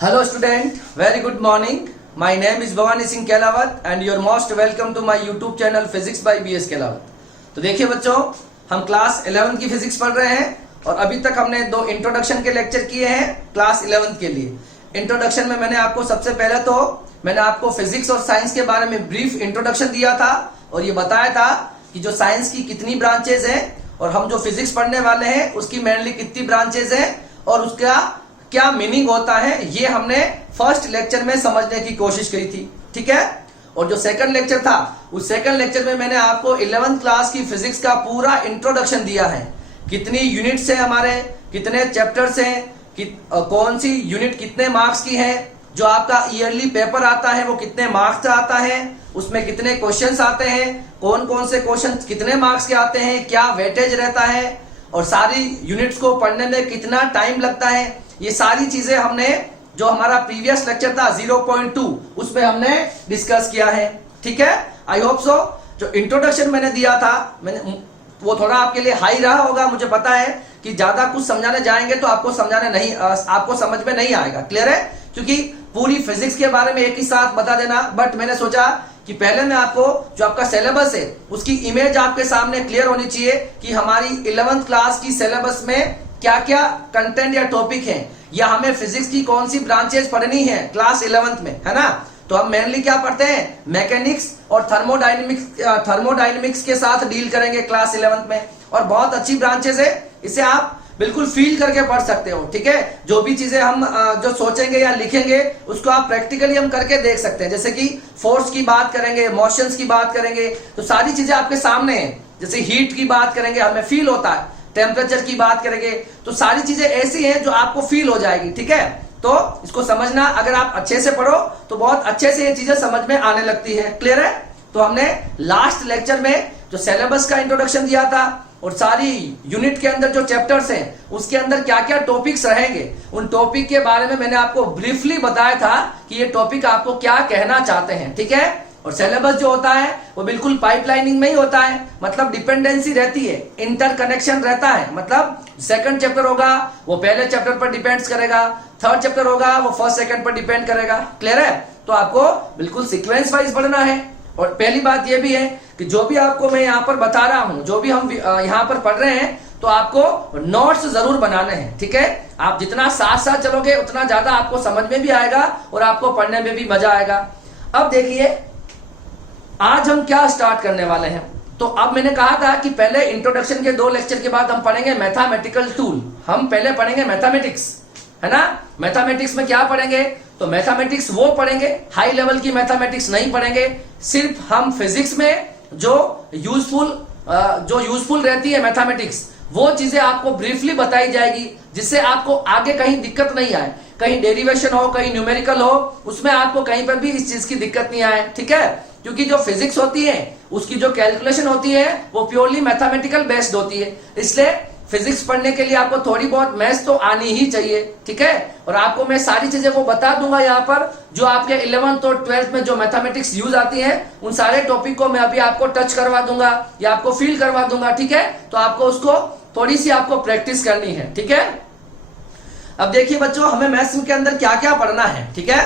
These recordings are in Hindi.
Hello student, very good morning. My name is Bhavani Singh Kelawat and you are most welcome to my YouTube channel Physics by BS Kelawat. तो देखिए बच्चों, हम क्लास 11th की फिजिक्स पढ़ रहे हैं और अभी तक हमने दो इंट्रोडक्शन के लेक्चर किए हैं क्लास 11th के लिए। इंट्रोडक्शन में मैंने आपको सबसे पहले तो मैंने आपको फिजिक्स और साइंस के बारे में ब्रीफ इंट्रोडक्शन दिया था और ये बताया था कि जो साइंस की कितनी ब्रांचेज हैं और हम जो फिजिक्स पढ़ने वाले हैं उसकी मेनली कितनी ब्रांचेज हैं और उसका क्या मीनिंग होता है, ये हमने फर्स्ट लेक्चर में समझने की कोशिश करी थी। ठीक है। और जो सेकंड लेक्चर था उस सेकंड लेक्चर में मैंने आपको 11th क्लास की फिजिक्स का पूरा इंट्रोडक्शन दिया है। कितनी यूनिट्स हैं हमारे, कितने चैप्टर्स हैं, कौन सी यूनिट कितने मार्क्स की है, जो आपका ईयरली पेपर आता है वो कितने मार्क्स का आता है, उसमें कितने क्वेश्चंस आते हैं, कौन कौन से क्वेश्चंस कितने मार्क्स के आते हैं, क्या वेटेज रहता है और सारी यूनिट्स को पढ़ने में कितना टाइम लगता है, ये सारी चीजें हमने जो हमारा प्रीवियस लेक्चर था 0.2 उसमें हमने डिस्कस किया है। ठीक है। आई होप सो जो इंट्रोडक्शन मैंने दिया था वो थोड़ा आपके लिए हाई रहा होगा। मुझे पता है कि ज्यादा कुछ समझाने जाएंगे तो आपको समझ में नहीं आएगा। क्लियर है, क्योंकि पूरी फिजिक्स के बारे में एक ही साथ बता देना, बट मैंने सोचा कि पहले मैं आपको जो आपका सिलेबस है उसकी इमेज आपके सामने क्लियर होनी चाहिए कि हमारी 11th क्लास की सिलेबस में क्या क्या कंटेंट या टॉपिक है या हमें फिजिक्स की कौन सी ब्रांचेस पढ़नी है क्लास 11th में, है ना। तो हम मेनली क्या पढ़ते हैं, मैकेनिक्स और थर्मोडायनेमिक्स के साथ डील करेंगे क्लास 11th में और बहुत अच्छी ब्रांचेस है, इसे आप बिल्कुल फील करके पढ़ सकते हो। ठीक है। जो भी चीजें हम जो सोचेंगे या लिखेंगे उसको आप प्रैक्टिकली हम करके देख सकते हैं। जैसे कि फोर्स की बात करेंगे, मोशंस की बात करेंगे, तो सारी चीजें आपके सामने हैं। जैसे हीट की बात करेंगे, हमें फील होता है, टेम्परेचर की बात करेंगे, तो सारी चीजें ऐसी हैं जो आपको फील हो जाएगी। ठीक है। तो इसको समझना, अगर आप अच्छे से पढ़ो तो बहुत अच्छे से ये चीजें समझ में आने लगती है। क्लियर है। तो हमने लास्ट लेक्चर में जो सिलेबस का इंट्रोडक्शन दिया था और सारी यूनिट के अंदर जो चैप्टर्स हैं उसके अंदर क्या क्या टॉपिक्स रहेंगे, उन टॉपिक के बारे में मैंने आपको ब्रीफली बताया था कि ये टॉपिक आपको क्या कहना चाहते हैं। ठीक है। और सिलेबस जो होता है वो बिल्कुल पाइपलाइनिंग में ही होता है, मतलब डिपेंडेंसी रहती है, इंटरकनेक्शन रहता है। मतलब सेकंड चैप्टर होगा वो पहले चैप्टर पर डिपेंड्स करेगा, थर्ड चैप्टर होगा वो फर्स्ट सेकंड पर डिपेंड करेगा। क्लियर है। तो आपको बिल्कुल सीक्वेंस वाइज पढ़ना है। और पहली बात ये भी है कि जो भी आपको मैं यहाँ पर बता रहा हूं, जो भी हम यहाँ पर पढ़ रहे हैं, तो आपको नोट्स जरूर बनाने हैं। ठीक है। आप जितना साथ साथ चलोगे उतना ज्यादा आपको समझ में भी आएगा और आपको पढ़ने में भी मजा आएगा। अब देखिए आज हम क्या स्टार्ट करने वाले हैं। तो अब मैंने कहा था कि पहले इंट्रोडक्शन के 2 लेक्चर के बाद हम पढ़ेंगे मैथमेटिकल टूल। हम पहले पढ़ेंगे मैथमेटिक्स, है ना। मैथमेटिक्स में क्या पढ़ेंगे, तो मैथमेटिक्स वो पढ़ेंगे, हाई लेवल की मैथमेटिक्स नहीं पढ़ेंगे। सिर्फ हम फिजिक्स में जो यूजफुल रहती है मैथमेटिक्स वो चीजें आपको ब्रीफली बताई जाएगी, जिससे आपको आगे कहीं दिक्कत नहीं आए। कहीं डेरिवेशन हो, कहीं न्यूमेरिकल हो, उसमें आपको कहीं पर भी इस चीज की दिक्कत नहीं आए। ठीक है। क्योंकि जो फिजिक्स होती है उसकी जो कैलकुलेशन होती है वो प्योरली मैथमेटिकल बेस्ड होती है, इसलिए फिजिक्स पढ़ने के लिए आपको थोड़ी बहुत मैथ्स तो आनी ही चाहिए। ठीक है। और आपको मैं सारी चीजें वो बता दूंगा यहाँ पर, जो आपके 11th और 12th में जो मैथमेटिक्स यूज आती है उन सारे टॉपिक को मैं अभी आपको टच करवा दूंगा या आपको फील करवा दूंगा। ठीक है। तो आपको उसको थोड़ी सी आपको प्रैक्टिस करनी है। ठीक है। अब देखिए बच्चों, हमें मैथ्स के अंदर क्या क्या पढ़ना है। ठीक है।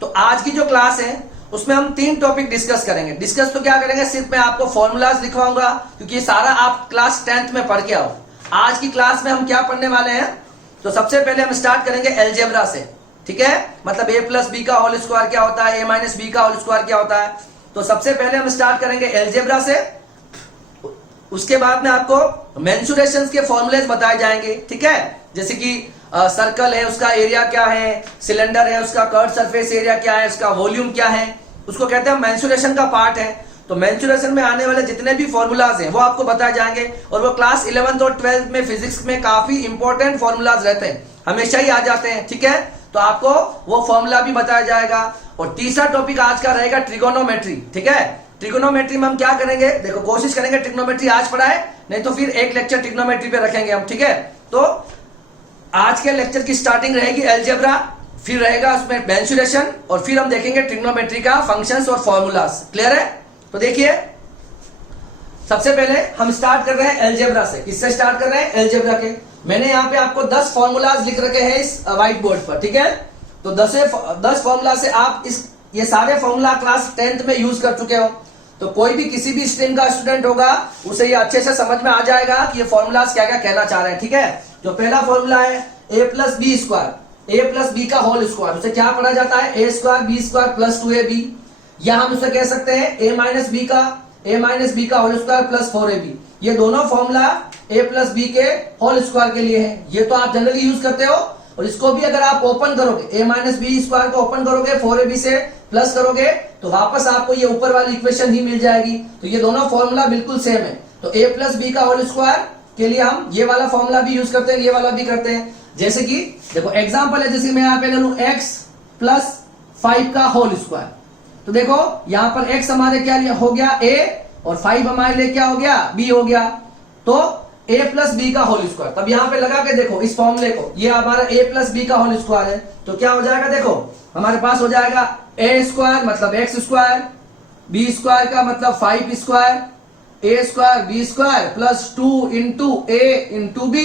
तो आज की जो क्लास है उसमें हम 3 टॉपिक डिस्कस करेंगे। डिस्कस तो क्या करेंगे, सिर्फ मैं आपको फॉर्मूलाज लिखवाऊंगा क्योंकि ये सारा आप क्लास 10th में पढ़ के आओ। आज की क्लास में हम क्या पढ़ने वाले हैं, तो सबसे पहले हम स्टार्ट करेंगे एलजेब्रा से। ठीक है। मतलब a+b का होल स्क्वायर क्या होता है, a-b का होल स्क्वायर क्या होता है। तो सबसे पहले हम स्टार्ट करेंगे एलजेब्रा से। उसके बाद में आपको मेंसुरेशंस के फॉर्मूलेज बताए जाएंगे। ठीक है। जैसे कि सर्कल है उसका एरिया क्या है, सिलेंडर है उसका कर्व सरफेस एरिया क्या है, उसका वॉल्यूम क्या है, उसको कहते हैं मेंसुरेशन का पार्ट है। तो मेंसुरेशन में आने वाले जितने भी फॉर्मूलाज हैं वो आपको बताए जाएंगे और वो क्लास 11th और 12th में फिजिक्स में काफी इंपॉर्टेंट फॉर्मूलाज रहते हैं, हमेशा ही आ जाते हैं। ठीक है। तो आपको वो फॉर्मूला भी बताया जाएगा। और तीसरा टॉपिक आज का रहेगा ट्रिगोनोमेट्री। ठीक है। ट्रिगोनोमेट्री में हम क्या करेंगे, देखो कोशिश करेंगे ट्रिगोनोमेट्री आज पढ़ाए, नहीं तो फिर एक लेक्चर ट्रिगोनोमेट्री पे रखेंगे हम। ठीक है। तो आज के लेक्चर की स्टार्टिंग रहेगी एलजेब्रा, फिर रहेगा उसमें मेंसुरेशन और फिर हम देखेंगे ट्रिग्नोमेट्री का फंक्शंस और फॉर्मूलाज। क्लियर है। तो देखिए सबसे पहले हम स्टार्ट कर रहे हैं एलजेब्रा से। किससे स्टार्ट कर रहे हैं, एलजेब्रा के। मैंने यहाँ पे आपको 10 फॉर्मूलाज लिख रखे हैं इस व्हाइट बोर्ड पर। ठीक है। तो 10 फॉर्मूला से आप ये सारे फॉर्मूला क्लास 10th में यूज कर चुके हो, तो कोई भी किसी भी स्ट्रीम का स्टूडेंट होगा उसे ये अच्छे से समझ में आ जाएगा कि ये फॉर्मूलाज क्या क्या कहना चाह रहे हैं। ठीक है, जो पहला फॉर्मूला है a plus B square, a plus B का होल स्क्वायर, उसे क्या पढ़ा जाता है a square B square plus 2ab, या हम उसे कह सकते हैं a माइनस बी का होल स्क्वायर प्लस 4ab। ये दोनों फॉर्मूला a प्लस बी के होल स्क्वायर के लिए है, ये तो आप जनरली यूज करते हो। और इसको भी अगर आप ओपन करोगे a माइनस बी स्क्वायर को ओपन करोगे 4ab से प्लस करोगे तो वापस आपको ये ऊपर वाली इक्वेशन ही मिल जाएगी। तो ये दोनों फॉर्मूला बिल्कुल सेम है। तो a प्लस बी का होल स्क्वायर के लिए हम ये वाला फॉर्मूला भी यूज करते हैं, ये वाला भी करते हैं। जैसे कि देखो एग्जांपल है, जैसे मैं यहाँ पे ले लूं x प्लस 5 का होल स्क्वायर, तो देखो यहाँ पर x हमारे क्या हो गया a और 5 हमारे लिए क्या हो गया b हो गया। तो a प्लस बी का होल स्क्वायर, तब यहाँ पे लगा के देखो इस फॉर्मूले को, ये हमारा a प्लस बी का होल स्क्वायर है, तो क्या हो जाएगा देखो हमारे पास हो जाएगा a स्क्वायर मतलब x स्क्वायर, b स्क्वायर का मतलब 5 square, a square b square plus 2 into a into b।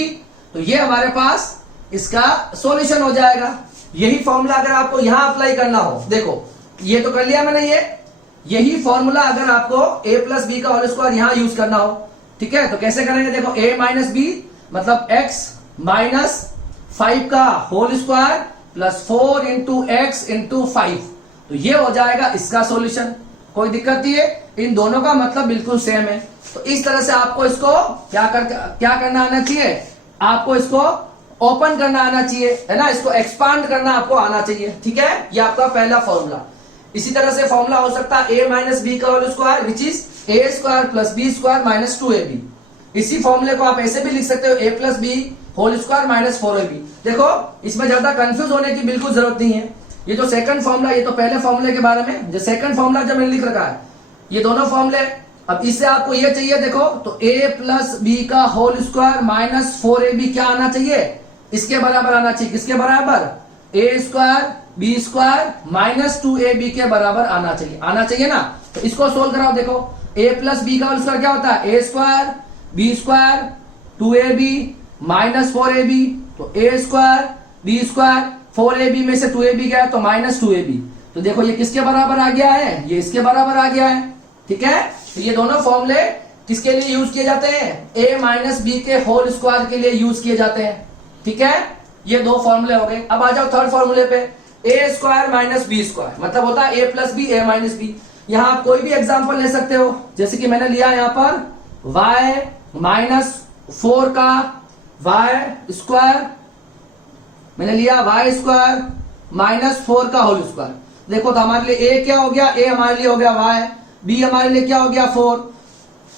तो ये हमारे पास इसका सॉल्यूशन हो जाएगा। यही फॉर्मूला अगर आपको यहां अप्लाई करना हो, देखो ये तो कर लिया मैंने, यही फॉर्मूला अगर आपको a प्लस बी का होल स्क्वायर यहां यूज करना हो, ठीक है, तो कैसे करेंगे देखो a माइनस बी मतलब x माइनस 5 का whole square plus 4 into X into 5, तो ये हो जाएगा इसका सॉल्यूशन। कोई दिक्कत नहीं है, इन दोनों का मतलब बिल्कुल सेम है। तो इस तरह से आपको इसको क्या करना आना चाहिए, आपको इसको ओपन करना आना चाहिए, है ना, इसको एक्सपांड करना आपको आना चाहिए। ठीक है, ये आपका पहला फॉर्मूला। इसी तरह से फॉर्मूला हो सकता है a माइनस बी का whole square which is a square plus B square minus 2ab। इसी फॉर्मूले को आप ऐसे भी लिख सकते हो a plus B whole square minus 4ab। देखो इसमें ज्यादा कंफ्यूज होने की बिल्कुल जरूरत नहीं है। ये जो सेकंड फॉर्मूला, ये तो पहले फॉर्मूले के बारे में, जो सेकंड फॉर्मूला जब मैंने लिख रखा है, ये दोनों फॉर्मूले। अब इससे आपको ये चाहिए देखो, तो a प्लस बी का होल स्क्वायर माइनस 4ab क्या आना चाहिए, इसके बराबर आना चाहिए। किसके बराबर, a square B square minus 2ab के बराबर आना चाहिए ना। तो इसको सोल्व कराओ, देखो a प्लस बी का होल स्क्वायर क्या होता है, a square B square 2ab minus 4ab, तो a square B square 4ab में से 2ab गया तो माइनस 2ab, तो देखो ये किसके बराबर आ गया है, ये इसके बराबर आ गया है। ठीक है, तो ये दोनों फॉर्मूले किसके लिए यूज किए जाते हैं, a माइनस बी के होल स्क्वायर के लिए यूज किए जाते हैं। ठीक है, ये दो फॉर्मूले हो गए। अब आ जाओ थर्ड फॉर्मूले पे, a square minus B square मतलब होता है a plus B a minus B. यहाँ आप कोई भी एग्जांपल ले सकते हो, जैसे कि मैंने लिया यहाँ पर y माइनस 4 का y स्क्वायर, मैंने लिया y स्क्वायर माइनस 4 का होल स्क्वायर। देखो तो हमारे लिए a क्या हो गया, a हमारे लिए हो गया y, b हमारे लिए क्या हो गया 4,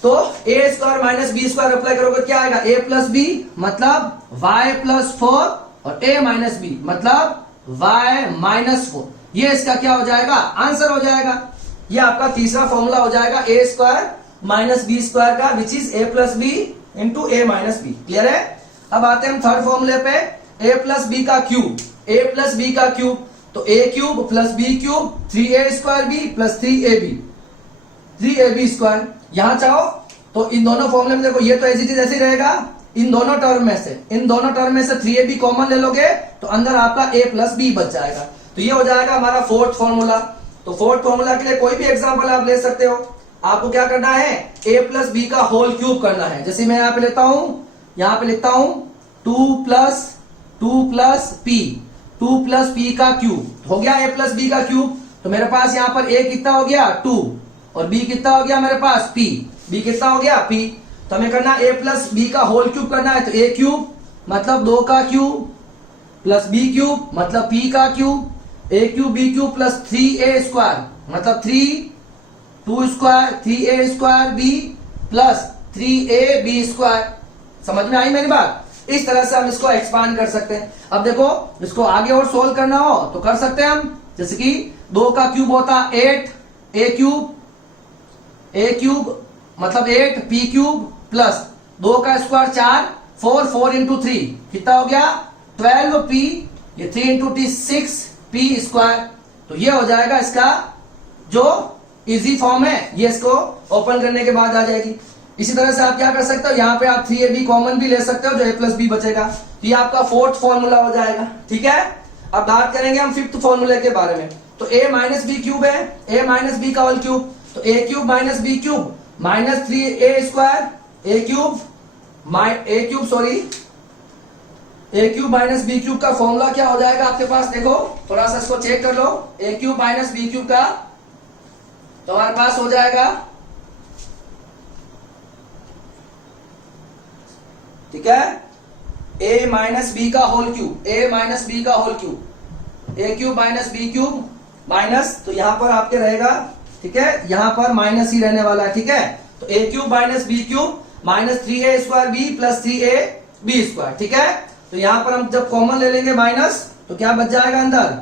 तो a square minus B square apply करोगे क्या आएगा, a प्लस बी मतलब y प्लस 4 और a माइनस बी मतलब y माइनस 4। ये इसका क्या हो जाएगा, आंसर हो जाएगा। ये आपका तीसरा फॉर्मूला हो जाएगा a square minus B square का which is a plus B into a minus B. Clear है। अब आते हैं हम थर्ड फॉर्मूले पे, a प्लस बी का क्यूब, a प्लस बी का क्यूब, तो a cube plus B cube 3a square B plus 3ab square. यहां चाहो तो इन दोनों फॉर्मूले में देखो ये तो एज इट इज ऐसे ही रहेगा, इन दोनों टर्म में से 3ab कॉमन ले लोगे तो अंदर आपका a प्लस बी बच जाएगा। तो ये हो जाएगा हमारा फोर्थ फॉर्मूला। तो फोर्थ फॉर्मूला के लिए कोई भी एग्जांपल आप ले सकते हो। आपको क्या करना है, a प्लस बी का होल क्यूब करना है। जैसे मैं यहाँ पे लेता हूं, यहाँ पे लिखता हूं 2 प्लस p का क्यूब हो गया a प्लस बी का क्यूब। तो मेरे पास यहाँ पर a कितना हो गया 2 और b कितना हो गया मेरे पास p, b कितना हो गया p। तो हमें करना a प्लस बी का होल क्यूब करना है, तो a क्यूब मतलब 2 का क्यूब प्लस b क्यूब मतलब p का cube, a cube b cube plus 3a square मतलब 2 square 3a square b plus 3ab square. समझ में आई मेरी बात। इस तरह से हम इसको एक्सपांड कर सकते हैं। अब देखो इसको आगे और सोल्व करना हो तो कर सकते हैं हम, जैसे कि 2 का क्यूब होता 8 a क्यूब मतलब 8 p क्यूब प्लस 2 का स्क्वायर 4 इंटू 3 कितना हो गया 12p, ये 3 इंटू 6 p स्क्वायर। तो ये हो जाएगा इसका जो इजी फॉर्म है, ये इसको ओपन करने के बाद आ जाएगी। इसी तरह से आप क्या कर सकते हो, यहाँ पे आप 3ab कॉमन भी ले सकते हो जो a प्लस बी बचेगा। तो ये आपका फोर्थ फॉर्मूला हो जाएगा। ठीक है, अब बात करेंगे हम फिफ्थ फॉर्मूले के बारे में। तो a माइनस बी क्यूब है, a माइनस बी का होल क्यूब, तो a cube minus B cube minus 3a square, a cube minus B cube का फॉर्मूला क्या हो जाएगा आपके पास, देखो थोड़ा सा इसको चेक कर लो। a cube minus B cube का तो हमारे पास हो जाएगा, ठीक है, a माइनस बी का whole cube, a minus B का whole cube, a cube minus B cube minus, तो यहां पर आपके रहेगा, ठीक है, यहां पर माइनस ही रहने वाला है, ठीक है। तो a cube minus B cube minus 3a square B plus 3a B square, ठीक है। तो यहां पर हम जब कॉमन ले लेंगे माइनस, तो क्या बच जाएगा अंदर,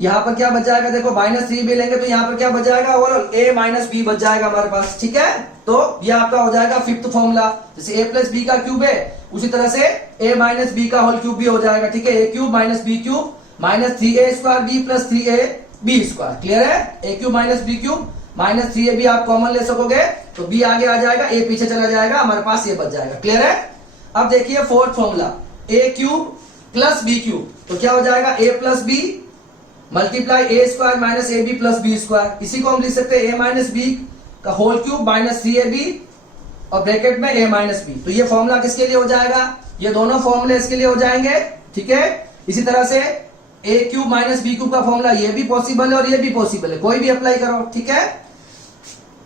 यहां पर क्या बच जाएगा, देखो माइनस 3b लेंगे तो यहां पर क्या बच जाएगा, ओवरऑल a माइनस बी बच जाएगा हमारे पास, ठीक है। तो ये आपका हो जाएगा फिफ्थ फॉर्मूला। जैसे a प्लस बी का क्यूब है उसी तरह से a माइनस बी का होल क्यूब भी हो जाएगा, ठीक है। a cube minus B cube minus 3a square B plus 3a B square, clear है। a cube minus B cube minus 3a B आप कॉमन ले सकोगे तो b आगे आ जाएगा, a पीछे चला जाएगा, हमारे पास ये बच जाएगा, क्लियर है। अब देखिए fourth formula, a cube plus B cube, तो क्या हो जाएगा, a plus B multiply A square minus A B plus B square, इसी को हम लिख सकते हैं a माइनस बी का होल क्यूब माइनस 3ab और ब्रैकेट में a माइनस बी। तो ये फॉर्मूला किसके लिए हो जाएगा, ये दोनों फॉर्मूले इसके लिए हो जाएंगे, ठीक है। इसी तरह से a cube minus B cube का फॉर्मूला ये भी पॉसिबल है और ये भी पॉसिबल है, कोई भी अप्लाई करो, ठीक है।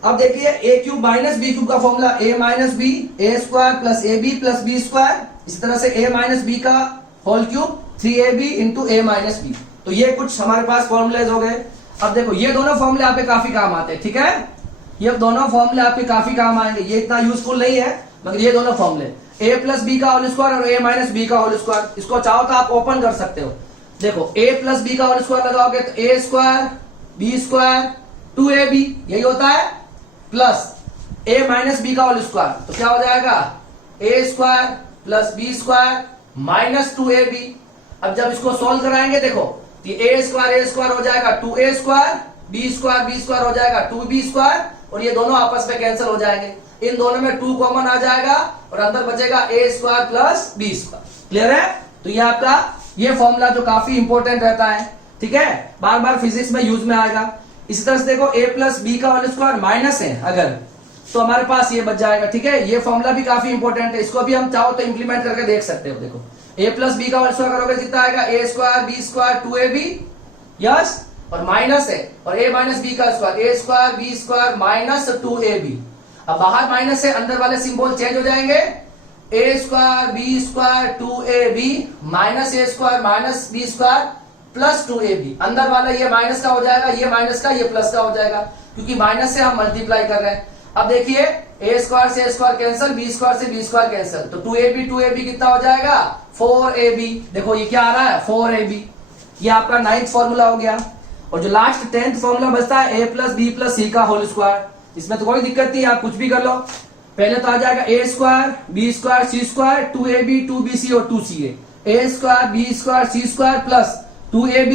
अब देखिए a cube minus B cube का formula a minus B A square plus A B plus B square, इसी तरह से a माइनस बी का whole cube 3ab into a minus B. तो ये कुछ हमारे पास फॉर्मूलेज हो गए। अब देखो ये दोनों फॉर्मूले आप पे काफी काम आते हैं, ठीक है, ये दोनों फॉर्मूले आपके काफी काम आएंगे, ये इतना यूजफुल नहीं है मगर ये दोनों फॉर्मूले a प्लस बी का होल स्क्वायर और a माइनस बी का होल स्क्वायर, इसको चाहो तो आप ओपन कर सकते हो। देखो a प्लस बी का होल स्क्वायर लगाओगे तो a square B square 2ab यही होता है, प्लस a माइनस बी का होल स्क्वायर, तो क्या हो जाएगा a square plus B square minus 2ab। अब जब इसको सोल्व कराएंगे देखो तो a स्क्वायर हो जाएगा 2a स्क्वायर बी स्क्वायर हो जाएगा 2b स्क्वायर और ये दोनों आपस में कैंसिल हो जाएंगे, इन दोनों में 2 कॉमन आ जाएगा और अंदर बचेगा a square plus B square, clear है। तो ये आपका ये फॉर्मूला जो काफी इंपॉर्टेंट रहता है, ठीक है, बार बार फिजिक्स में यूज में आएगा। इसी तरह से देखो a प्लस बी का होल स्क्वायर माइनस है अगर, तो हमारे पास ये बच जाएगा, ठीक है। ये फॉर्मूला भी काफी इंपॉर्टेंट है, इसको भी हम चाहो तो इंप्लीमेंट करके देख सकते हो। देखो a प्लस बी का होल स्क्वायर करोगे कितना आएगा, a square B square 2ab, yes, और माइनस है और a माइनस बी का square a square B square minus 2ab। अब बाहर माइनस है, अंदर वाले सिंबल चेंज हो जाएंगे, a square B square 2ab minus a square minus B square plus 2ab, अंदर वाला ये माइनस का हो जाएगा, ये माइनस का ये प्लस का हो जाएगा, क्योंकि माइनस से हम मल्टीप्लाई कर रहे हैं। अब देखिए a स्क्वायर से a square cancel, b square से b स्क्वायर कैंसिल, तो 2ab कितना हो जाएगा 4ab। देखो ये क्या आ रहा है 4ab, ये आपका 9th फॉर्मूला हो गया। और जो लास्ट 10th फॉर्मूला बचता है a प्लस बी प्लस सी का होल स्क्वायर, इसमें तो कोई दिक्कत नहीं, आप कुछ भी कर लो। पहले तो आ जाएगा a square B square C square 2ab 2bc और 2ca, a square B square C square plus 2ab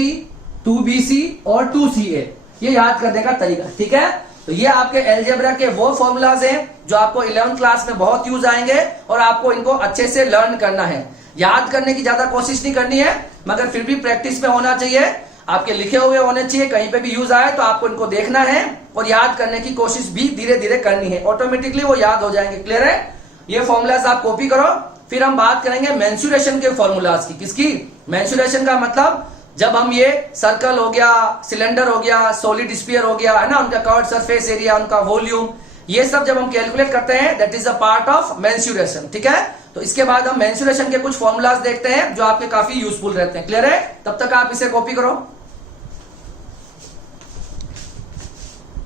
2bc और 2ca, ये याद करने का तरीका, ठीक है। तो ये आपके अलजेब्रा के वो फॉर्मूलाज हैं जो आपको 11th क्लास में बहुत यूज आएंगे और आपको इनको अच्छे से लर्न करना है। याद करने की ज्यादा कोशिश नहीं करनी है मगर फिर भी प्रैक्टिस में होना चाहिए, आपके लिखे हुए होने चाहिए, कहीं पे भी यूज आए तो आपको इनको देखना है और याद करने की कोशिश भी धीरे धीरे करनी है, ऑटोमेटिकली वो याद हो जाएंगे, क्लियर है। ये फॉर्मूलाज आप कॉपी करो। फिर हम बात करेंगे मेंसुरेशन के फॉर्मूलाज की। किसकी? मेंसुरेशन का मतलब जब हम ये सर्कल हो गया, सिलेंडर हो गया, सॉलिड स्फीयर हो गया, है ना, उनका कर्व्ड सरफेस एरिया, उनका वॉल्यूम, ये सब जब हम कैलकुलेट करते हैं that is a part of mensuration, ठीक है। तो इसके बाद हम मेंसुरेशन के कुछ फॉर्मूलाज देखते हैं जो आपके काफी यूजफुल रहते हैं, क्लियर है। तब तक आप इसे कॉपी करो।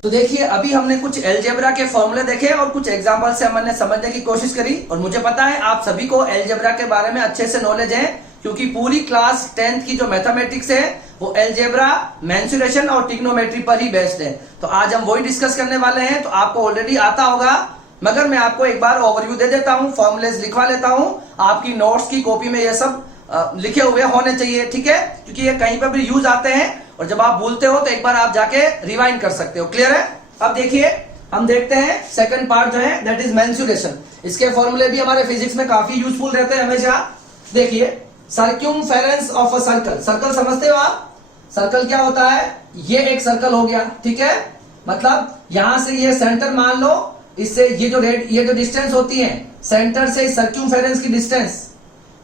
तो देखिए अभी हमने कुछ अलजेब्रा के फॉर्मूले देखे और कुछ एग्जांपल से हमने समझने की कोशिश करी और मुझे पता है आप सभी को अलजेब्रा के बारे में अच्छे से नॉलेज है क्योंकि पूरी क्लास 10th की जो मैथमेटिक्स है वो अलजेब्रा, मेंसुरेशन और ट्रिग्नोमेट्री पर ही बेस्ड है। तो आज हम वही डिस्कस करने वाले हैं। तो आपको ऑलरेडी आता होगा मगर मैं आपको एक बार ओवरव्यू दे देता हूं, फॉर्मूलेज लिखवा लेता हूं, आपकी नोट्स की कॉपी में ये सब लिखे हुए होने चाहिए, ठीक है, क्योंकि ये कहीं पर भी यूज आते हैं और जब आप भूलते हो तो एक बार आप जाके रिवाइंड कर सकते हो, क्लियर है। अब देखिए हम देखते हैं सेकंड पार्ट जो है दैट इज मेंसुरेशन। इसके फॉर्मूले भी हमारे फिजिक्स में काफी यूजफुल रहते हैं हमेशा। देखिए सर्क्यूमफेरेंस ऑफ अ सर्कल। सर्कल समझते हो आप? सर्कल क्या होता है? ये एक सर्कल हो गया, ठीक है। मतलब यहां से ये सेंटर मान लो, इससे ये जो डिस्टेंस होती है सेंटर से सर्क्यूमफेरेंस की डिस्टेंस,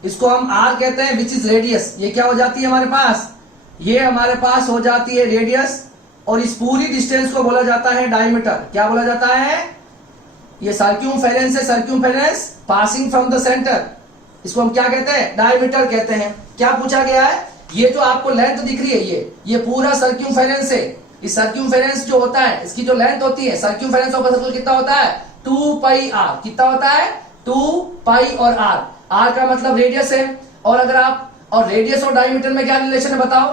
इसको हम आर कहते हैं, विच इज रेडियस। ये क्या हो जाती है हमारे पास? ये हमारे पास हो जाती है रेडियस, और इस पूरी डिस्टेंस को बोला जाता है डायमीटर। क्या बोला जाता है? ये सर्क्यूमफेरेंस है, सर्क्यूमफेरेंस पासिंग फ्रॉम द सेंटर, इसको हम क्या कहते हैं? डायमीटर कहते हैं। क्या पूछा गया है? ये जो आपको लेंथ दिख रही है, ये पूरा सर्क्यूमफेरेंस है। इस सर्क्यूमफेरेंस जो होता है, इसकी जो लेंथ होती है, सर्क्यूमफेरेंस ऑफ सर्कल कितना होता है? 2 पाई आर। कितना होता है? 2 पाई और आर। आर का मतलब रेडियस है, और अगर आप, और रेडियस और डायमीटर में क्या रिलेशन है बताओ?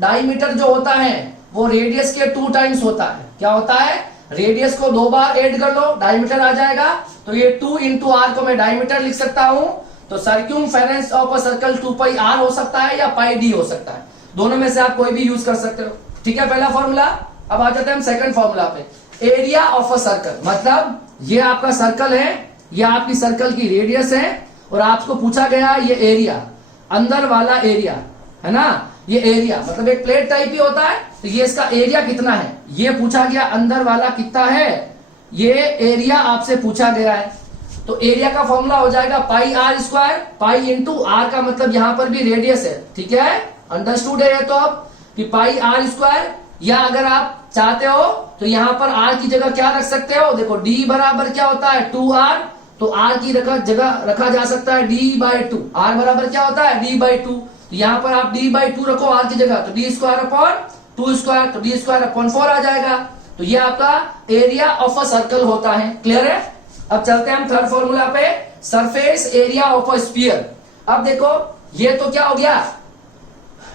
डायमीटर जो होता है वो रेडियस के 2 टाइम्स होता है। क्या होता है? रेडियस को 2 बार ऐड कर लो, डायमीटर आ जाएगा। तो ये 2 इंटू आर को मैं डायमीटर लिख सकता हूं। तो circumference of a circle 2 pi R हो सकता है या पाई डी हो सकता है, दोनों में से आप कोई भी यूज कर सकते हो, ठीक है। पहला फॉर्मूला। अब आ जाते हैं हम सेकंड फॉर्मूला पे। एरिया ऑफ अ सर्कल, मतलब ये आपका सर्कल है, ये आपकी सर्कल की रेडियस है, और आपको पूछा गया ये एरिया, अंदर वाला एरिया है ना, ये एरिया मतलब एक प्लेट टाइप ही होता है, तो ये इसका एरिया कितना है ये पूछा गया, अंदर वाला कितना है ये एरिया आपसे पूछा गया है। तो एरिया का फॉर्मूला हो जाएगा pi R square, pi into R का मतलब यहां पर भी रेडियस है, ठीक है। अंडरस्टूड है तो अब कि पाई आर स्क्वायर, या अगर आप चाहते हो तो यहां पर आर की जगह क्या रख सकते हो? देखो डी बराबर क्या होता है? 2r, तो आर की जगह रखा जा सकता है d/2। आर बराबर क्या होता है? d/2। यहां पर आप d/2 रखो आर की जगह, तो d स्क्वायर अपॉन 2 स्क्वायर, तो d स्क्वायर अपॉन 4 आ जाएगा। तो ये आपका एरिया ऑफ अ सर्कल होता है। क्लियर है? अब चलते हैं हम थर्ड फॉर्मूला पे, surface area of a sphere. अब देखो ये तो क्या हो गया,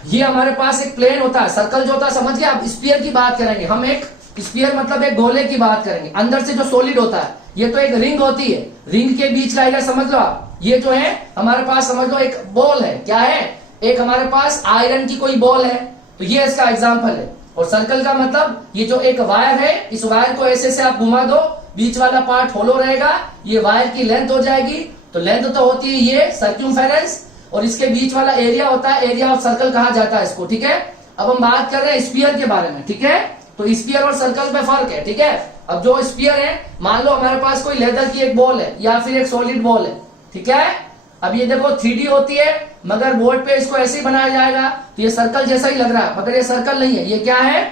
ये हमारे पास एक प्लेन होता है, सर्कल जो होता है, समझ गया। अब स्फीयर की बात करेंगे हम, एक स्फीयर मतलब एक गोले की बात करेंगे। अंदर से जो सॉलिड होता है, ये तो एक रिंग होती है, रिंग के बीच का एरिया समझ लो आप। ये जो है हमारे पास समझ लो एक बॉल है, क्या है? एक हमारे पास आयरन की कोई बॉल है, तो ये इसका एग्जाम्पल है। और सर्कल का मतलब ये जो एक वायर है, इस वायर को ऐसे से आप घुमा दो, बीच वाला पार्ट होलो रहेगा, ये वायर की लेंथ हो जाएगी। तो लेंथ तो होती है ये सर्क्यूमफेरेंस, और इसके बीच वाला एरिया होता है, एरिया ऑफ सर्कल कहा जाता है इसको, ठीक है। अब हम बात कर रहे हैं स्फीयर के बारे में, ठीक है। तो स्फीयर और सर्कल में फर्क है, ठीक है। अब जो स्फीयर है, मान लो हमारे पास कोई लेदर की एक बॉल है या फिर एक सॉलिड बॉल है, ठीक है। अब ये देखो 3D होती है, मगर बोर्ड पे इसको ऐसे ही बनाया जाएगा, तो ये सर्कल जैसा ही लग रहा है, मगर ये सर्कल नहीं है। ये क्या है?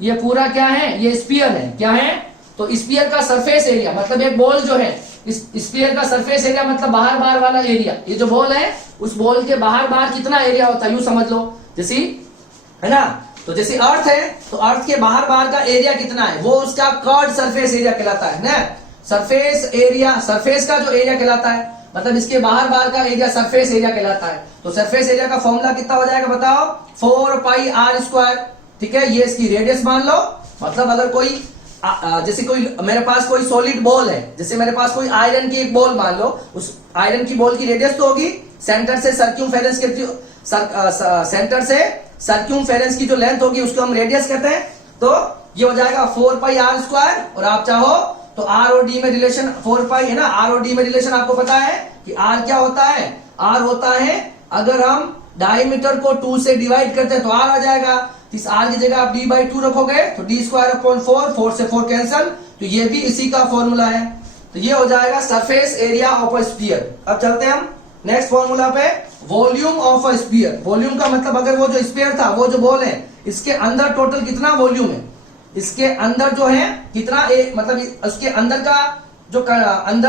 ये पूरा क्या है? ये स्फीयर है। क्या है? तो स्फीयर का सरफेस एरिया मतलब एक बॉल जो है, इस स्फीयर का सरफेस एरिया मतलब बाहर बाहर वाला एरिया। ये जो बॉल है, उस बॉल के बाहर बाहर कितना एरिया होता है, यूं समझ लो, जैसे है ना। तो जैसे अर्थ है, तो अर्थ के बाहर बाहर का एरिया कितना है, वो उसका कर्व्ड सरफेस एरिया कहलाता है ना। सरफेस एरिया, सरफेस का जो एरिया कहलाता है, मतलब इसके बाहर बाहर का एरिया सरफेस एरिया कहलाता है। तो सरफेस एरिया का फॉर्मूला कितना हो जाएगा बताओ? 4 पाई आर स्क्वायर, ठीक है। ये इसकी रेडियस मान लो, मतलब अगर कोई जैसे कोई मेरे पास कोई सॉलिड बॉल है, जैसे मेरे पास कोई आयरन की एक बॉल मान लो, उस आयरन की बॉल की रेडियस तो होगी, सेंटर से सर्क्यूमफेरेंस के सेंटर से सर्क्यूमफेरेंस की जो लेंथ होगी उसको हम रेडियस कहते हैं। तो ये हो जाएगा 4 पाई आर स्क्वायर, और आप चाहो तो आर और डी में रिलेशन 4 पाई है ना, आर और डी में रिलेशन आपको पता है कि आर क्या होता है? आर होता है अगर हम डायमीटर को 2 से डिवाइड करते हैं तो आर आ जाएगा। इस आर की जगह आप d/2 रखोगे तो d स्क्वायर अपॉन 4, 4 से 4 कैंसल, तो ये भी इसी का फॉर्मूला है। तो ये हो जाएगा surface area of a sphere. अब चलते हैं हम नेक्स्ट फॉर्मूला पे, volume of a sphere. Volume का मतलब अगर वो जो स्फीयर था, वो जो बॉल है, इसके अंदर टोटल कितना वॉल्यूम है, इसके अंदर जो है कितना मतलब उसके अंदर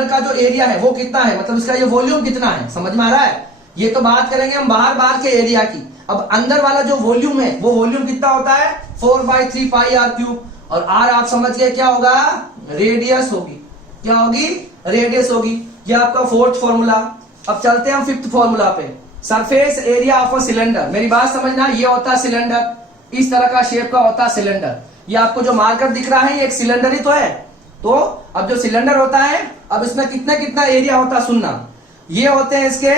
का जो एरिया है वो कितना है, मतलब इसका ये वॉल्यूम कितना है, समझ में आ रहा है। ये तो बात करेंगे हम बाहर बाहर के एरिया की। अब अंदर वाला जो वॉल्यूम है, वो वॉल्यूम कितना होता है? 4/3 पाई आर क्यूब, और आर आप समझ गए क्या होगा? रेडियस होगी। क्या होगी? रेडियस होगी। ये आपका फोर्थ फॉर्मूला। अब चलते हैं हम फिफ्थ फॉर्मूला पे, surface area of a cylinder. मेरी बात समझना, ये होता है सिलेंडर, इस तरह का शेप का होता है सिलेंडर। ये आपको जो मार्कर दिख रहा है, ये एक सिलेंडर ही तो है। तो अब जो सिलेंडर होता है, अब इसमें कितना कितना एरिया होता है सुनना। ये होते हैं इसके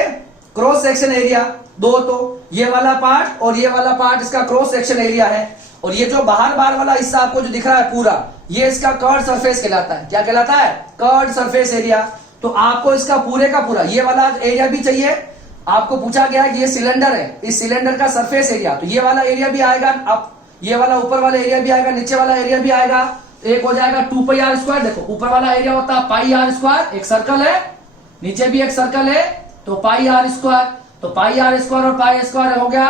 क्रॉस सेक्शन एरिया दो, तो ये वाला पार्ट और ये वाला पार्ट इसका क्रॉस सेक्शन एरिया है। और ये जो बाहर बाहर वाला हिस्सा आपको जो दिख रहा है पूरा, ये इसका कर्व्ड सरफेस कहलाता है। क्या कहलाता है? Curved surface area. तो आपको इसका पूरे का पूरा ये वाला एरिया भी चाहिए, आपको पूछा गया है कि ये सिलेंडर है, इस सिलेंडर का सरफेस एरिया, तो ये वाला एरिया भी आएगा, अब ये वाला ऊपर वाला एरिया भी आएगा, नीचे वाला एरिया भी आएगा, तो एक हो जाएगा 2 पाई आर स्क्वायर। देखो ऊपर वाला एरिया होता है पाई आर स्क्वायर, एक सर्कल है, नीचे भी एक सर्कल है, तो पाई आर स्क्वायर, तो पाई आर स्क्वायर और पाई स्क्वायर हो गया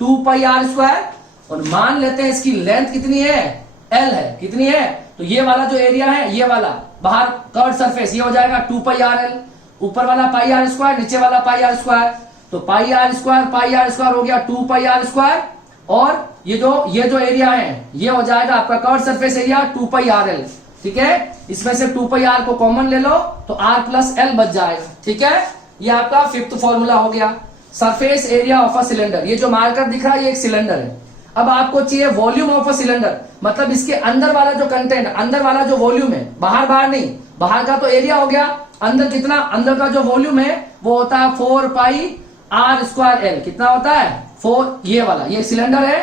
2 पाई आर स्क्वायर। और मान लेते हैं इसकी लेंथ कितनी है, एल है, कितनी है, तो ये वाला जो एरिया है, ये वाला बाहर कर्व सरफेस, ये हो जाएगा 2 पाई आर एल, ऊपर वाला पाई आर स्क्वायर, नीचे वाला पाई आर स्क्वायर, तो पाई आर स्क्वायर हो गया 2 पाई आर स्क्वायर। और ये जो एरिया है, ये हो जाएगा आपका curve surface area 2 pi R L. ठीक है, इसमें से 2 पाई आर को कॉमन ले लो तो आर प्लस एल बच जाएगा। ठीक है, ये आपका 5th फॉर्मूला हो गया, surface area of a cylinder. ये जो मार्कर दिख रहा है ये एक सिलेंडर है। अब आपको चाहिए वॉल्यूम ऑफ अ सिलेंडर, मतलब इसके अंदर वाला जो कंटेंट, अंदर वाला जो वॉल्यूम है, बाहर नहीं, बाहर का तो एरिया हो गया, अंदर कितना, अंदर का जो वॉल्यूम है वो होता है 4 पाई आर स्क्वायर एल। कितना होता है 4, ये वाला, ये सिलेंडर है,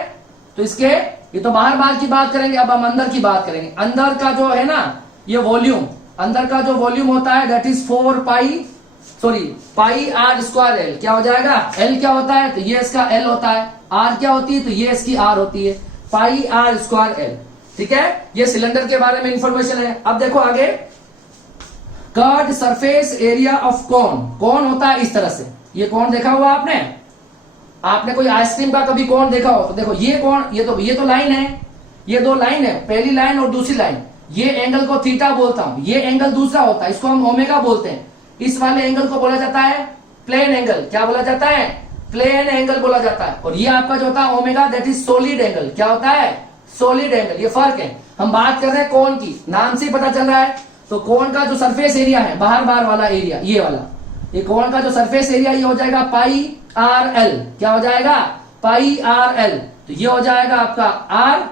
तो इसके, ये तो बाहर की बात करेंगे, अब हम अंदर की बात करेंगे। अंदर का जो है ना ये वॉल्यूम, अंदर का जो वॉल्यूम होता है that is 4 pi R square L. क्या हो जाएगा, एल क्या होता है, तो ये इसका एल होता है, आर क्या होती है, तो ये इसकी आर होती है, पाई आर स्क्वायर एल। ठीक है, ये सिलेंडर के बारे में इंफॉर्मेशन है। अब देखो आगे, curved surface area of cone. Cone होता है इस तरह से, ये कोन देखा हुआ आपने कोई आइसक्रीम का कभी कोन देखा हो, तो देखो ये कोन, ये तो लाइन है, ये 2 लाइन है, पहली लाइन और दूसरी लाइन, ये एंगल को थीटा बोलता हूं, ये एंगल दूसरा होता है, इसको हम ओमेगा बोलते हैं। इस वाले एंगल को बोला जाता है प्लेन एंगल। क्या बोला जाता है, प्लेन एंगल बोला जाता है। और ये आपका जो होता है omega, that is solid angle. क्या होता है, सॉलिड एंगल। ये फर्क है, हम बात कर रहे हैं कोन की, नाम से ही पता चल रहा है। तो कोन का जो सरफेस एरिया है, बाहर वाला एरिया, ये वाला, ये कोन का जो सरफेस एरिया, ये हो जाएगा पाई आर एल। क्या हो जाएगा, पाई आर एल। तो ये हो जाएगा आपका आर,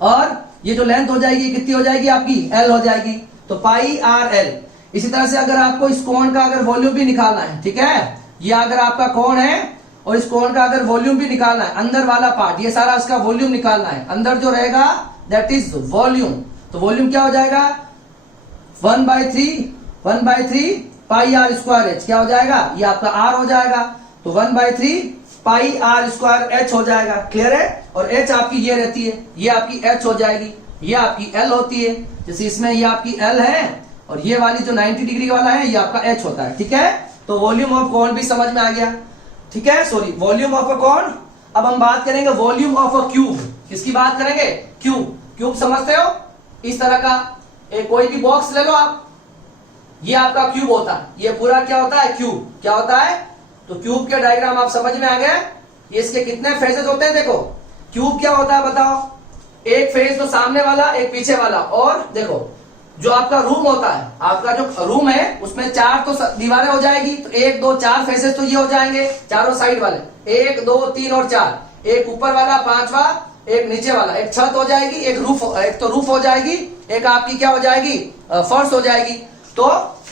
और ये जो लेंथ हो जाएगी कितनी हो जाएगी आपकी, एल हो जाएगी, तो पाई आर एल। इसी तरह से अगर आपको इस कोण का अगर वॉल्यूम भी निकालना है, ठीक है, ये अगर आपका कोण है और इस कोण का अगर वॉल्यूम भी निकालना है, अंदर वाला पार्ट, ये सारा इसका वॉल्यूम निकालना है, अंदर जो रहेगा दैट इज वॉल्यूम। तो वॉल्यूम क्या हो जाएगा, 1/3 पाई आर स्क्वायर एच। क्या हो जाएगा, ये आपका आर हो जाएगा, तो 1/3 पाई आर स्क्वायर एच हो जाएगा। क्लियर है, और एच आपकी ये रहती है, ये आपकी एच हो जाएगी, ये आपकी एल होती है। जैसे इसमें ये आपकी एल है और ये वाली जो 90 डिग्री वाला है ये आपका एच होता है। ठीक है, तो वॉल्यूम ऑफ कोण भी समझ में आ गया। ठीक है, सॉरी, वॉल्यूम ऑफ अ कोण। अब हम बात करेंगे वॉल्यूम ऑफ अ क्यूब। किसकी बात करेंगे, क्यूब। क्यूब समझते हो, इस तरह का एक कोई भी बॉक्स ले लो आप, ये आपका क्यूब होता है, ये पूरा क्या होता है, क्यूब। क्या होता है, तो क्यूब के डायग्राम आप समझ में आ गए। ये इसके कितने फेजेस होते हैं, देखो क्यूब क्या होता है बताओ, एक फेज तो सामने वाला, एक पीछे वाला, और देखो जो आपका रूम होता है, आपका जो रूम है उसमें 4 तो दीवारें हो जाएगी, तो 1 2 4 फेसेस तो ये हो जाएंगे चारों साइड वाले, 1 2 3 और 4, एक ऊपर वाला, 5वां एक नीचे वाला, एक छत हो जाएगी, एक तो रूफ हो जाएगी, एक आपकी क्या हो जाएगी, फर्श हो जाएगी। तो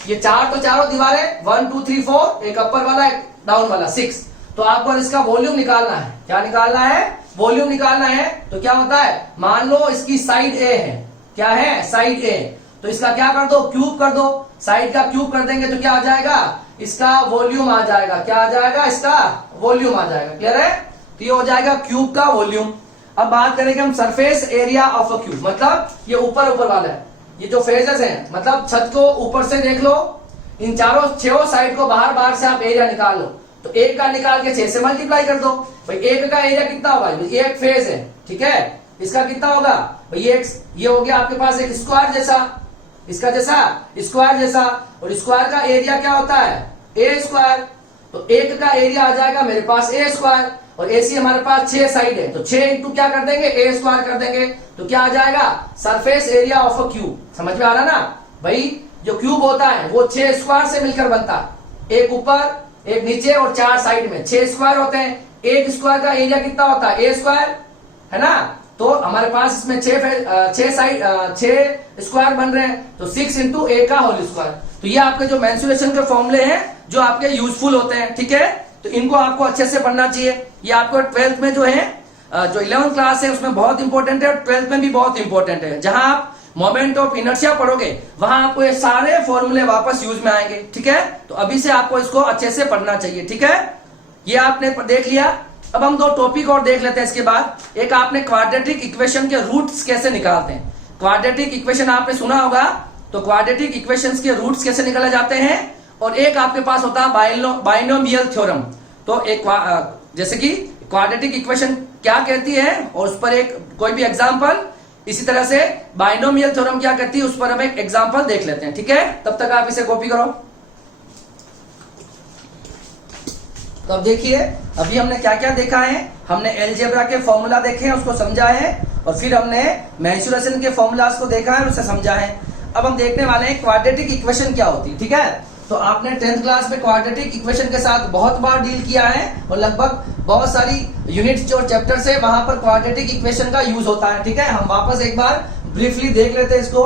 ये 4 तो चारों दीवारें, 1 2 3 4, एक अपर वाला एक डाउन वाला, 6। तो आपको इसका वॉल्यूम निकालना है। क्या निकालना है, वॉल्यूम निकालना है। तो क्या होता है, मान लो इसकी साइड ए है, क्या है, साइड ए, तो इसका क्या कर दो, क्यूब कर दो। साइड का क्यूब कर देंगे तो क्या आ जाएगा, इसका वॉल्यूम आ जाएगा। क्या आ जाएगा, इसका वॉल्यूम आ जाएगा। क्लियर है, तो ये हो जाएगा क्यूब का वॉल्यूम। अब बात करेंगे हम surface area of a cube, मतलब ये ऊपर वाला है, ये जो फेजेस हैं, मतलब छत को ऊपर से देख लो, इन छह साइड को बाहर से आप एरिया निकाल लो, तो 1 का निकाल के 6 से मल्टीप्लाई कर दो। भाई 1 का एरिया कितना होगा, एक फेज है, ठीक है, इसका कितना होगा भाई, ये हो गया आपके पास एक स्क्वायर जैसा, इसका जैसा स्क्वायर जैसा, और स्क्वायर का एरिया क्या होता है, ए स्क्वायर। तो 1 का एरिया आ जाएगा मेरे पास ए स्क्वायर, और ऐसी हमारे पास 6 साइड है, तो 6 इंटू क्या कर देंगे, ए स्क्वायर कर देंगे, तो क्या आ जाएगा, surface area of a cube. समझ में आ रहा ना भाई, जो क्यूब होता है वो 6 स्क्वायर से मिलकर बनता है, एक ऊपर एक नीचे और 4 साइड में 6 स्क्वायर होते हैं। एक स्क्वायर का एरिया कितना होता है, ए स्क्वायर, है ना। तो हमारे पास इसमें 6 स्क्वायर बन रहे हैं, तो 6 इंटू ए का होल स्क्वायर। तो ये आपके जो मेंसुरेशन के फॉर्मूले हैं जो आपके यूजफुल होते हैं, ठीक है, तो इनको आपको अच्छे से पढ़ना चाहिए। ये आपको 12th में जो है, जो 11th क्लास है उसमें बहुत इंपॉर्टेंट है, और 12th में भी बहुत इंपॉर्टेंट है। जहां आप मोमेंट ऑफ इनर्शिया पढ़ोगे वहां आपको ये सारे फॉर्मूले वापस यूज में आएंगे, ठीक है। तो अभी से आपको इसको अच्छे से पढ़ना चाहिए, ठीक है। ये आपने देख लिया। अब हम दो टॉपिक और देख लेते हैं इसके बाद। एक आपने क्वाड्रेटिक इक्वेशन के रूट्स कैसे निकालते हैं। क्वाड्रेटिक इक्वेशन आपने सुना होगा, तो क्वाड्रेटिक इक्वेशंस के रूट्स कैसे निकाले जाते हैं। और एक आपके पास होता है बाइनोमियल थ्योरम। तो एक जैसे कि क्वाड्रेटिक इक्वेशन क्या कहती है और उस पर एक कोई भी एग्जांपल, इसी तरह से बाइनोमियल थ्योरम क्या कहती है उस पर हम एक एग्जांपल देख लेते हैं, ठीक है। तब तक आप इसे कॉपी करो। तो अब देखिए अभी हमने क्या क्या देखा है। हमने अलजेब्रा के फॉर्मूला देखे हैं, उसको समझा है, और फिर हमने मेंसुरेशन के फॉर्मूलाज को देखा है और उसे समझा है। अब हम देखने वाले हैं क्वाड्रेटिक इक्वेशन क्या होती है, ठीक है। तो आपने 10th क्लास में क्वाड्रेटिक इक्वेशन के साथ बहुत बार डील किया है और लगभग बहुत सारी यूनिट्स जो चैप्टर्स है वहां पर क्वाड्रेटिक इक्वेशन का यूज होता है, ठीक है। हम वापस एक बार ब्रीफली देख लेते हैं इसको।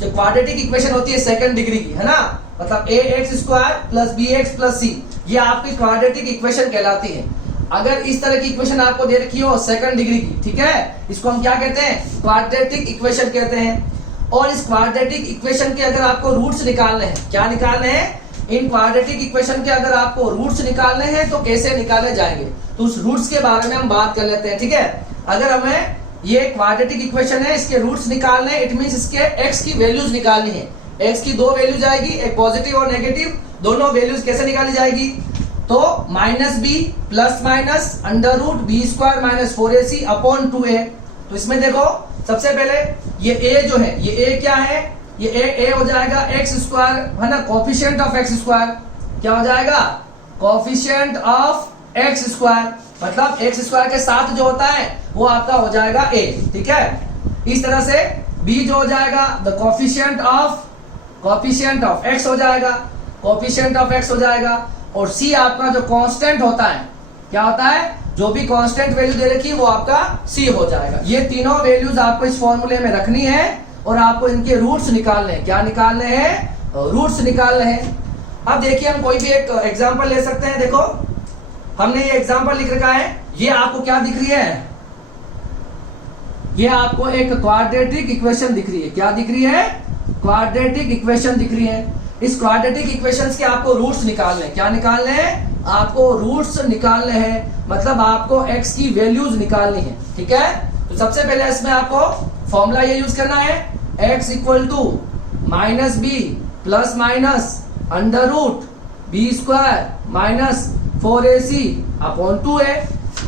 जो क्वाड्रेटिक इक्वेशन होती है सेकंड डिग्री की, है ना, मतलब ax² plus bx plus c, ये आपकी क्वाड्रेटिक इक्वेशन कहलाती है। अगर इस तरह की इक्वेशन आपको दे रखी हो सेकंड डिग्री की, ठीक है, इसको हम क्या कहते हैं, क्वाड्रेटिक इक्वेशन कहते हैं। और इस क्वाड्रेटिक इक्वेशन के अगर आपको रूट्स निकालने हैं, क्या निकालने हैं, इन क्वाड्रेटिक इक्वेशन के अगर आपको रूट्स निकालने हैं तो कैसे निकाले जाएंगे, तो उस रूट्स के बारे में हम बात कर लेते हैं, ठीक है। अगर हमें ये क्वाड्रेटिक इक्वेशन है, इसके रूट्स निकालने, इट मींस इसके x की वैल्यूज निकालनी है। x की दो वैल्यूज आएगी, एक पॉजिटिव और नेगेटिव, दोनों वैल्यूज कैसे निकाली जाएगी, तो -b plus minus √b² minus 4ac upon 2a। तो इसमें देखो सबसे पहले ये a जो है, ये a क्या है, ये a हो जाएगा x², है ना, कोफिशिएंट ऑफ x²। क्या हो जाएगा, कोफिशिएंट ऑफ x², मतलब x² के साथ जो होता है वो आपका हो जाएगा a, ठीक है। इस तरह से b जो हो जाएगा द कोफिशिएंट ऑफ x हो जाएगा, कोफिशिएंट ऑफ x हो जाएगा। और c आपका जो कांस्टेंट होता है, क्या होता है, जो भी कांस्टेंट वैल्यू दे रखी है वो आपका c हो जाएगा। ये तीनों वैल्यूज आपको इस फॉर्मूले में रखनी है और आपको इनके रूट्स निकालने हैं। क्या निकालने हैं, रूट्स निकालने हैं। अब देखिए हम कोई भी एक एग्जांपल ले सकते हैं। देखो हमने ये एग्जांपल लिख रखा है, ये आपको क्या दिख रही है, ये आपको एक क्वाड्रेटिक इक्वेशन दिख रही है। क्या दिख रही है, क्वाड्रेटिक इक्वेशन दिख रही है। इस क्वाड्रेटिक इक्वेशंस के आपको रूट्स निकालने हैं। क्या निकालने हैं, आपको रूट्स निकालने हैं, मतलब आपको x की वैल्यूज निकालनी है, ठीक है। तो सबसे पहले इसमें आपको फॉर्मूला ये यूज करना है, x equal to -b plus minus √b² minus 4ac upon 2a।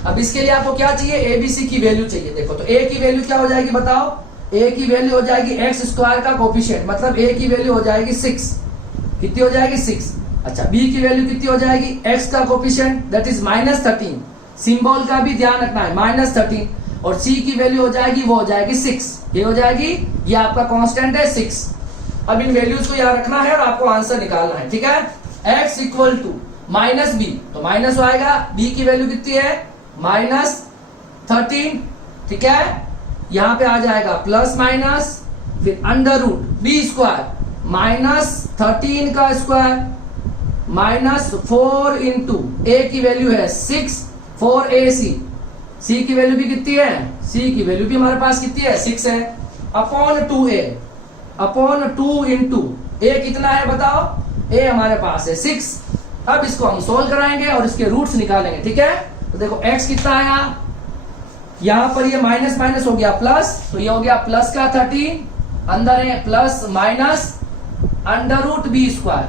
अब इसके लिए आपको क्या चाहिए, abc की वैल्यू चाहिए। देखो तो a की वैल्यू क्या हो जाएगी, बताओ, a की वैल्यू हो जाएगी x² का कोफिशिएंट, मतलब a की वैल्यू हो जाएगी 6। कितनी हो जाएगी, 6। अच्छा, b की वैल्यू कितनी हो जाएगी, x का कोफिशिएंट दैट इज -13, सिंबल का भी ध्यान रखना है, -13। और c की वैल्यू हो जाएगी, वो हो जाएगी 6। ये हो जाएगी, ये आपका कांस्टेंट है 6। अब इन वैल्यूज को याद रखना है और आपको आंसर निकालना है, ठीक है। x इक्वल टू -b, तो माइनस आएगा, b की वैल्यू कितनी है, -13, ठीक है। यहां पे आ जाएगा प्लस माइनस, फिर √b² -13 का स्क्वायर माइनस 4 इंटू a की वैल्यू है 6, 4ac, c की वैल्यू भी कितनी है, c की वैल्यू भी हमारे पास कितनी है, 6 है, upon 2a, upon 2 into a कितना है बताओ, a हमारे पास है 6। अब इसको हम सोल्व कराएंगे और इसके रूट्स निकालेंगे, ठीक है। तो देखो x कितना आया, यहां पर ये माइनस माइनस हो गया प्लस, तो ये हो गया प्लस का 13, अंदर है प्लस माइनस √b²,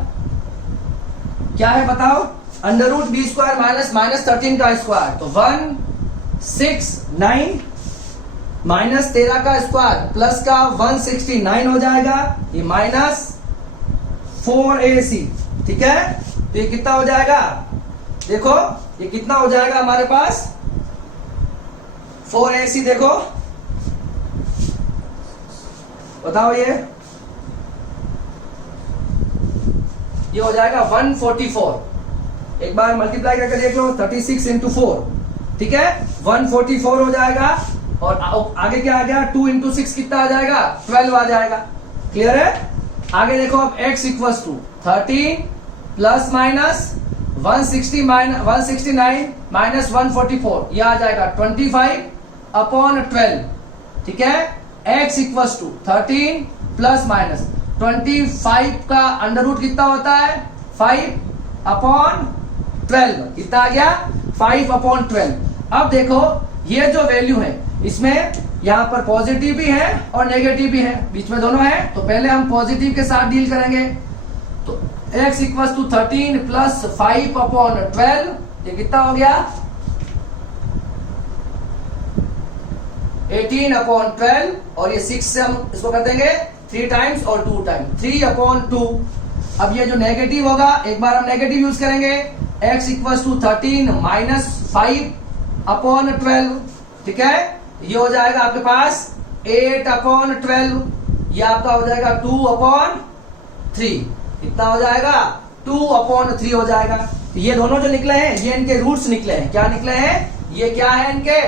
क्या है बताओ, √b² माइनस 13 का स्क्वायर, तो 169 माइनस 13 का स्क्वायर प्लस का 169 हो जाएगा, ये -4ac, ठीक है। तो ये कितना हो जाएगा, देखो ये कितना हो जाएगा हमारे पास 4ac, देखो बताओ, ये हो जाएगा 144। एक बार मल्टीप्लाई करके देख लो, 36 इंटू 4, ठीक है, 144 हो जाएगा। और आगे क्या आ गया, 2 इंटू 6 कितना आ जाएगा, 12 आ जाएगा। क्लियर है। आगे देखो अब x equals to 13 plus minus 169 minus 144, ये आ जाएगा 25 अपॉन 12, ठीक है। x equals to 13 plus minus 25 का अंडर रूट कितना होता है 5/12 कितना आ गया 5/12। अब देखो ये जो वैल्यू है इसमें यहाँ पर पॉजिटिव भी है और नेगेटिव भी है, बीच में दोनों है। तो पहले हम पॉजिटिव के साथ डील करेंगे। तो x इक्वल्स टू 13 प्लस 5/12 ये कितना हो गया 18/12 और ये 6 से हम इसको कर देंगे 3 टाइम्स और 2 टाइम्स 3/2। अब ये जो नेगेटिव होगा एक बार हम नेगेटिव यूज करेंगे x इक्वल्स टू 13 माइनस 5/12 ठीक है। ये हो जाएगा आपके पास 8/12 ये आपका हो जाएगा 2/3 कितना हो जाएगा 2/3 हो जाएगा। तो ये दोनों जो निकले हैं ये इनके रूट्स निकले हैं। क्या निकले हैं ये क्या है इनके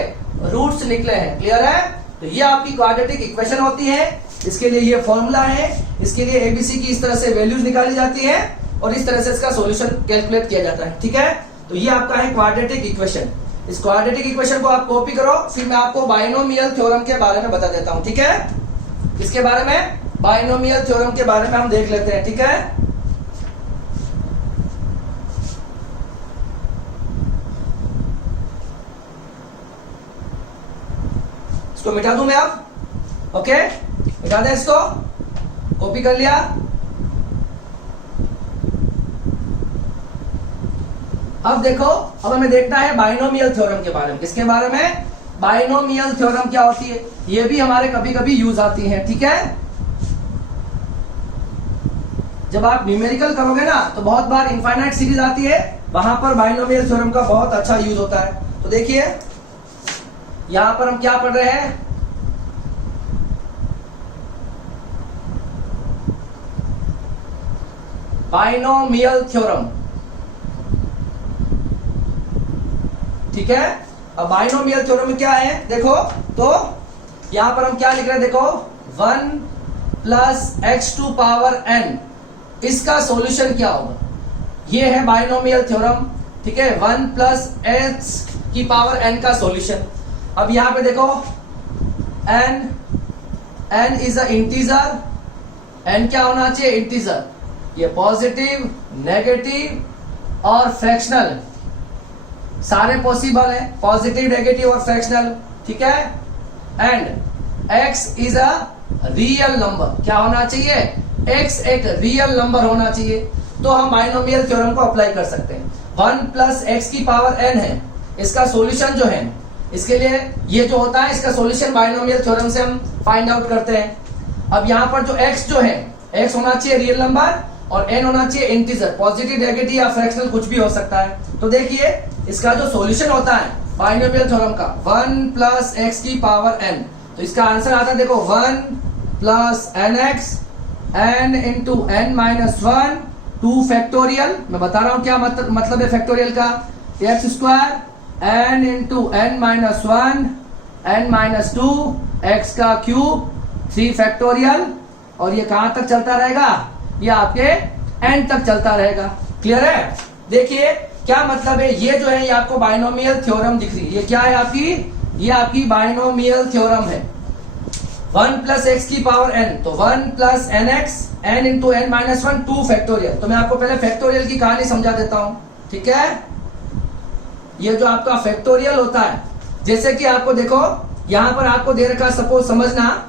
रूट्स निकले हैं। क्लियर है। तो ये आपकी क्वाड्रेटिक इक्वेशन होती है। इसके लिए ये फॉर्मूला है। इसके लिए एबीसी की इस तरह से वैल्यूज निकाली जाती है और इस तरह से इसका सॉल्यूशन कैलकुलेट किया जाता है ठीक है। तो ये आपका है क्वाड्रेटिक इक्वेशन। इस क्वाड्रेटिक इक्वेशन को आप कॉपी करो, फिर मैं आपको बाइनोमियल थ्योरम के बारे में बता देता हूं ठीक है। इसके बारे में बाइनोमियल थ्योरम के बारे में हम देख लेते हैं ठीक है। इसको मिटा दूं मैं अब ओके मिटा दें इसको, कॉपी कर लिया। अब देखो अब हमें देखना है बाइनोमियल थ्योरम के बारे में। किसके बारे में बाइनोमियल थ्योरम क्या होती है ये भी हमारे कभी कभी यूज आती है ठीक है। जब आप न्यूमेरिकल करोगे ना तो बहुत बार इनफाइनाइट सीरीज आती है, वहां पर बाइनोमियल थ्योरम का बहुत अच्छा यूज होता है। तो देखिए यहां पर हम क्या पढ़ रहे हैं बाइनोमियल थ्योरम ठीक है। अब बाइनोमियल थ्योरम में क्या है देखो, तो यहां पर हम क्या लिख रहे हैं देखो 1 plus X to power n इसका सॉल्यूशन क्या होगा। ये है बाइनोमियल थ्योरम ठीक है। 1 प्लस एक्स की पावर n का सॉल्यूशन। अब यहां पे देखो n is a integer. n क्या होना चाहिए इंटीजर। ये पॉजिटिव नेगेटिव और फ्रैक्शनल सारे पॉसिबल है, पॉजिटिव नेगेटिव और फ्रैक्शनल ठीक है। And x is a real number. क्या होना चाहिए x एक रियल नंबर होना चाहिए। तो हम बाइनोमियल थ्योरम को अप्लाई कर सकते हैं। 1 प्लस एक्स की पावर n है, इसका सॉल्यूशन जो है इसके लिए ये जो होता है इसका सॉल्यूशन बाइनोमियल थ्योरम से हम फाइंड आउट करते हैं। अब यहाँ पर जो x जो है x होना चाहिए रियल नंबर और n होना चाहिए इंटीजर, पॉजिटिव नेगेटिव या फ्रैक्शनल कुछ भी हो सकता है। तो देखिए इसका जो सॉल्यूशन होता है बाइनोमियल थ्योरम का 1 प्लस एक्स की पावर n, तो इसका आंसर आता है देखो 1 plus nx n into n minus 1 2 factorial. मैं बता रहा हूं क्या मतलब है फैक्टोरियल का, x square n into n minus 1 n minus 2 x का क्यूब 3 फैक्टोरियल। और ये कहां तक चलता रहेगा ये आपके n तक चलता रहेगा। क्लियर है। देखिए क्या मतलब है, ये जो है ये आपको बाइनोमियल थ्योरम दिख रही है। ये क्या है आपकी, ये आपकी बाइनोमियल थ्योरम है। 1 प्लस एक्स की पावर n, तो 1 plus N X n into n minus 1 2 factorial. तो मैं आपको पहले फैक्टोरियल की कहानी समझा देता हूं ठीक है। ये जो आपका फैक्टोरियल होता है, जैसे कि आपको देखो यहां पर आपको दे रखा, सपोज समझना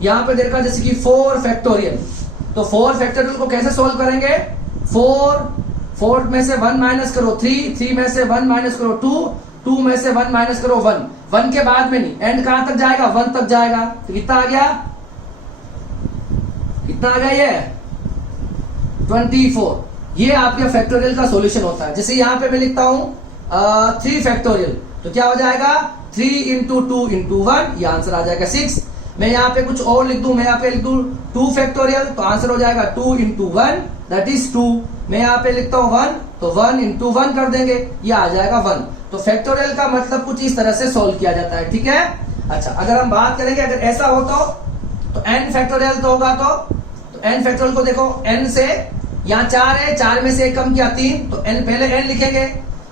यहां पर दे रखा जैसे कि 4 फैक्टोरियल। तो 4 फैक्टोरियल को कैसे सोल्व करेंगे, 4 में से 1 माइनस करो 3 में से 1 माइनस करो 2 में से 1 माइनस करो 1 के बाद में नहीं, एंड कहां तक जाएगा 1 तक जाएगा। तो कितना आ गया, कितना आ गया ये 24। ये आपके फैक्टोरियल का सॉल्यूशन होता है। जैसे यहां पे मैं लिखता हूं 3 फैक्टोरियल, तो क्या हो जाएगा 3 इंटू 2 इंटू 1, ये आंसर आ जाएगा 6। मैं यहाँ पे कुछ और लिख दूं, मैं यहाँ पे लिख दूं 2 फैक्टोरियल, तो आंसर हो जाएगा 2 इंटू 1 दैट इज 2। मैं यहाँ पे लिखता हूँ 1, तो 1 इंटू 1 कर देंगे, ये आ जाएगा 1। तो फैक्टोरियल का मतलब कुछ इस तरह से सोल्व किया जाता है ठीक है। अच्छा अगर हम बात करेंगे अगर ऐसा हो तो n फैक्टोरियल तो होगा, तो n फैक्टोरियल को देखो n से यहाँ 4 है, 4 में से 1 कम किया 3, तो n पहले n लिखेंगे,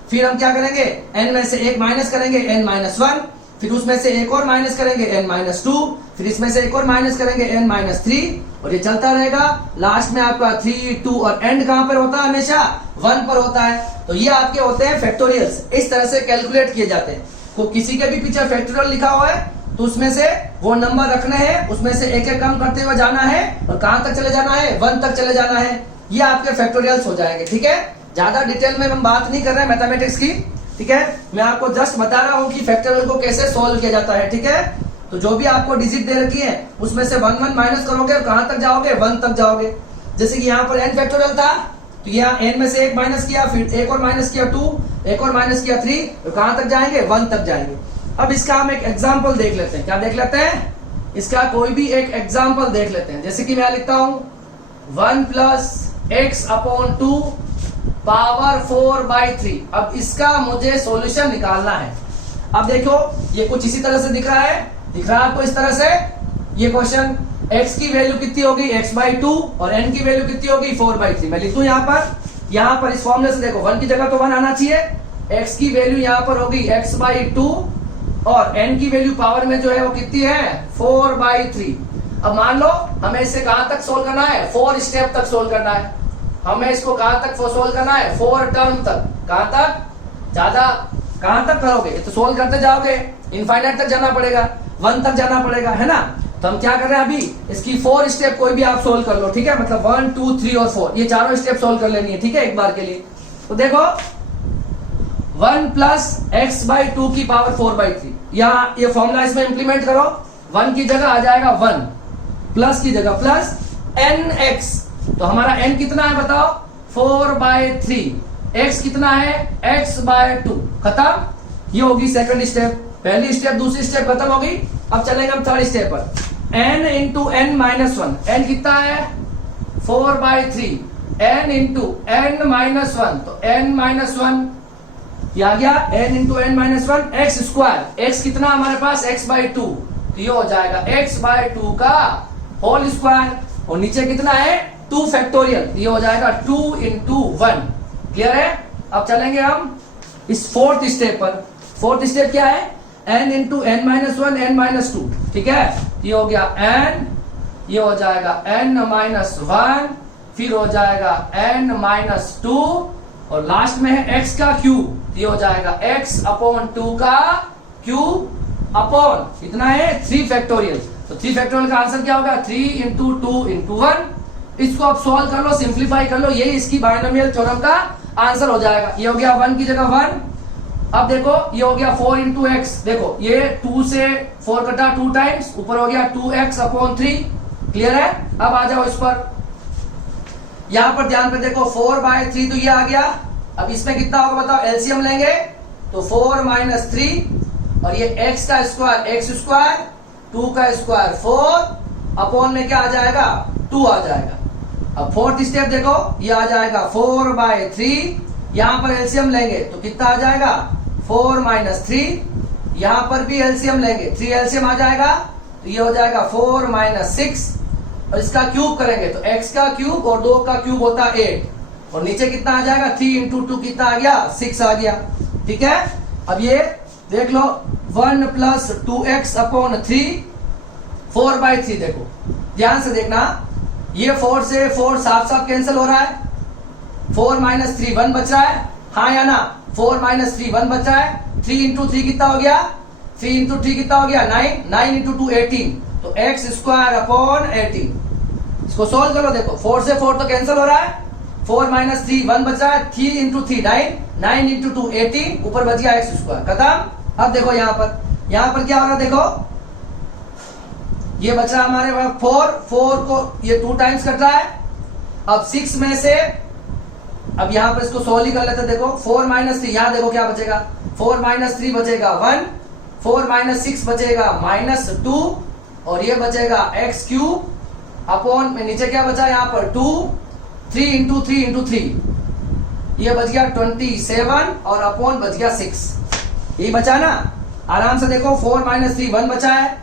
फिर हम क्या करेंगे n में से 1 माइनस करेंगे n माइनस 1, फिर उसमें से एक और माइनस करेंगे n-2, फिर इसमें से एक और माइनस करेंगे n-3, और ये चलता रहेगा। लास्ट में आपका 3, 2 और एंड कहां पर होता है? हमेशा 1 पर होता है। तो ये आपके होते हैं फैक्टोरियल्स। इस तरह से कैलकुलेट किए जाते हैं। तो किसी के भी पीछे फैक्टोरियल लिखा हुआ है तो उसमें से वो नंबर रखने हैं, उसमें से एक एक कम करते हुए जाना है, और कहां तक चले जाना है? 1 तक चले जाना है। ये आपके फैक्टोरियल्स हो जाएंगे। ठीक है, ज्यादा डिटेल में हम बात नहीं कर रहे हैं मैथमेटिक्स की। ठीक है, मैं आपको जस्ट बता रहा हूं कि फैक्टोरियल को कैसे सोल्व किया जाता है। ठीक है, तो जो भी आपको डिजिट दे रखी है उसमें से 1 1 माइनस करोगे और कहां तक जाओगे? 1 तक जाओगे। जैसे कि यहाँ पर n फैक्टोरियल था तो यहाँ n में से एक माइनस किया, फिर एक और माइनस किया 2, एक और माइनस किया 3, तो कहां तक जाएंगे? 1 तक जाएंगे। अब इसका हम एक एग्जाम्पल देख लेते हैं। क्या देख लेते हैं? इसका कोई भी एक एग्जाम्पल देख लेते हैं। जैसे कि मैं लिखता हूं 1 + x/2 पावर 4/3। अब इसका मुझे सॉल्यूशन निकालना है। अब देखो ये कुछ इसी तरह से दिख रहा है आपको इस तरह से। ये क्वेश्चन x की वैल्यू कितनी होगी? x/2 और n की वैल्यू कितनी होगी? 4/3। मैं लिखूं यहाँ पर इस फॉर्मूले से देखो 1 की जगह तो 1 आना चाहिए। x की वैल्यू यहाँ पर होगी x/2 और n की वैल्यू पावर में जो है वो कितनी है? 4/3। अब मान लो हमें इसे कहां तक सोल्व करना है? 4 स्टेप तक सोल्व करना है। हमें इसको कहां तक सोल्व करना है? 4 टर्म तक। कहां तक? ज्यादा कहां तक करोगे? ये तो सोल्व करते जाओगे, इनफाइनाइट तक जाना पड़ेगा, 1 तक जाना पड़ेगा, है ना। तो हम क्या कर रहे हैं अभी? इसकी 4 स्टेप कोई भी आप सोल्व कर लो। ठीक है, मतलब 1 2 3 और 4 ये चारों स्टेप सोल्व कर लेनी है। ठीक है, एक बार के लिए। तो देखो 1 + x/2 की पावर 4/3, यहाँ ये फॉर्मूला इसमें इंप्लीमेंट करो। 1 की जगह आ जाएगा 1, प्लस की जगह प्लस nx। तो हमारा n कितना है बताओ? 4/3। x कितना है? x/2। खत्म। ये होगी सेकंड स्टेप। पहली स्टेप दूसरी स्टेप खत्म होगी। अब चलेंगे हम थर्ड स्टेप पर। n × n-1। n कितना है? 4/3। n × n-1 तो n-1 ये आ गया। n × n-1 x²। x कितना हमारे पास? x/2। तो ये हो जाएगा x/2 का होल स्क्वायर। और नीचे कितना है? 2 फैक्टोरियल। ये हो जाएगा 2 × 1। क्लियर है? अब चलेंगे हम इस फोर्थ स्टेप पर। फोर्थ स्टेप क्या है? n × n-1 n-2। ठीक है, ये हो गया n, ये हो जाएगा n-1, फिर हो जाएगा n-2 और लास्ट में है x का क्यूब। ये हो जाएगा x/2 का क्यूब अपॉन कितना है? 3 फैक्टोरियल। तो 3 फैक्टोरियल का आंसर क्या होगा? 3 × 2 × 1। इसको आप सॉल्व कर लो, सिंप्लीफाई कर लो, यही इसकी बायनोमियल थ्योरम का आंसर हो जाएगा। ये हो गया 1 की जगह 1। अब देखो ये हो गया 4 × x। देखो ये 2 से 4 कटा 2 टाइम्स, ऊपर हो गया 2x/3। क्लियर है? अब आ जाओ इस पर। यहां पर ध्यान पे देखो 4/3 तो ये आ गया। अब इसमें कितना होगा बताओ? एलसीएम लेंगे तो 4 - 3 और ये x का स्क्वायर x², 2 का स्क्वायर 4 अपॉन में क्या आ जाएगा? 2 आ जाएगा। अब फोर्थ स्टेप देखो, ये आ जाएगा 4/3। यहां पर एलसीएम लेंगे तो कितना आ जाएगा? 4 - 3। यहां पर भी एलसीएम लेंगे, 3 एलसीएम आ जाएगा तो ये हो जाएगा 4 - 6। और इसका क्यूब करेंगे तो x का क्यूब और 2 का क्यूब होता है 8। और नीचे कितना आ जाएगा? 3 × 2 कितना आ गया? 6 आ गया। ठीक है, अब ये देख लो 1 + 2x/3 4/3। देखो ध्यान से देखना, ये 4 से 4 साफ साफ कैंसिल हो रहा है। 4 - 3 1 बच रहा है, हाँ या ना? 4 - 3 1 बच रहा है। 3 × 3 कितना हो गया? 3 × 3 कितना हो गया? 9। 9 × 2 18। तो x²/18। इसको सोल्व करो। देखो 4 से 4 तो कैंसिल हो रहा है। 4 - 3 1 बच रहा है। 3 × 3 9। 9 × 2 18। ऊपर बच गया x²। खत्म। अब देखो यहाँ पर क्या हो रहा है? देखो ये बच रहा हमारे 4 को ये 2 टाइम्स कट रहा है। अब 6 में से अब यहां पर इसको सोल्व ही कर लेते। देखो 4 - 3, यहां देखो क्या बचेगा? 4 - 3 बचेगा 1, 4 - 6 बचेगा -2 और ये बचेगा x³ अपॉन में नीचे क्या बचा? यहाँ पर 2, 3 × 3 × 3 ये बच गया 27 और अपॉन बच गया 6। ये बचा ना? आराम से देखो 4 - 3 1 बचा है,